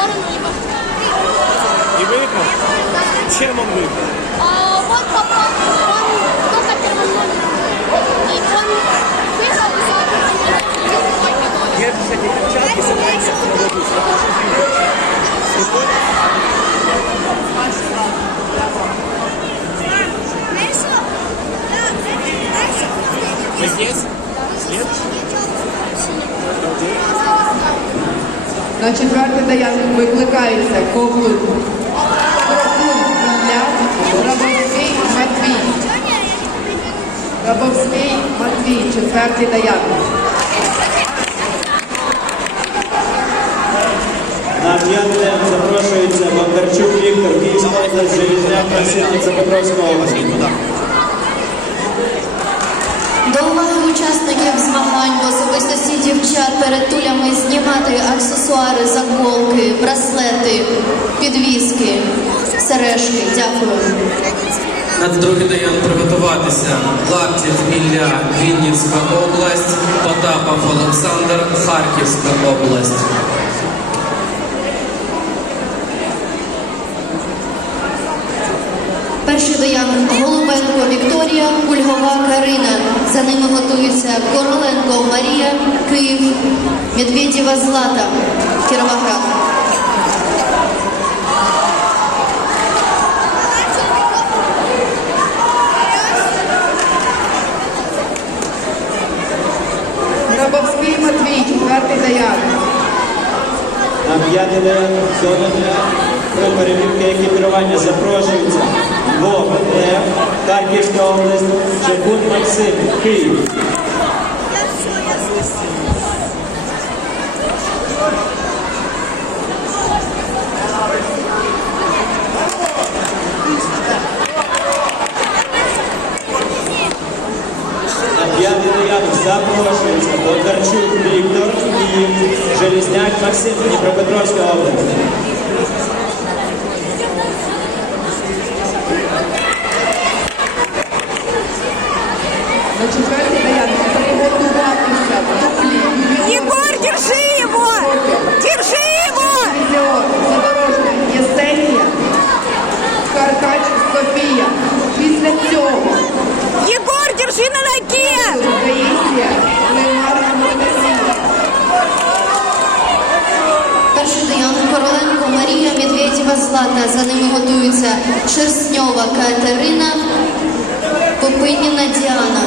сторону и выпнул. И выпнул? Да. Чем он выпнул? А, вот попал, он только тормознул. И он выехал за Я, кстати, перчатки собираюсь на воду. Мы здесь? Нет? Нет. На четвертий даян викликається Ілля, Грабовський Матвій. Грабовський Матвій, четвертий даян. На п'яте запрошується Бондарчук Віктор, Київська область, Железняк, Максим, Дніпропетровська область. До уваги учасників в особистості дівчат перед тулями знімати аксесуари, заколки, браслети, підвіски, сережки. Дякую. На другий даян приготуватися. Лаптів Ілля, Віннівська область, Потапов Олександр, Харківська область. Перший доян Голубенко Вікторія, Кульгова. За ними готуються Короленко Марія, Київ, Медведєва Злата, Кіровоград. Грабовський Матвій, четвертий даян. На п'яте до для перевірки екіпірування запрошується М, Харківська область, Чекун Максим, Київ. Запрошується Бондарчук Віктор, Київ, Железняк Максим, Дніпропетровська область. Медведєва Злата. За ними готуються Шерстньова Катерина, Попиніна Діана.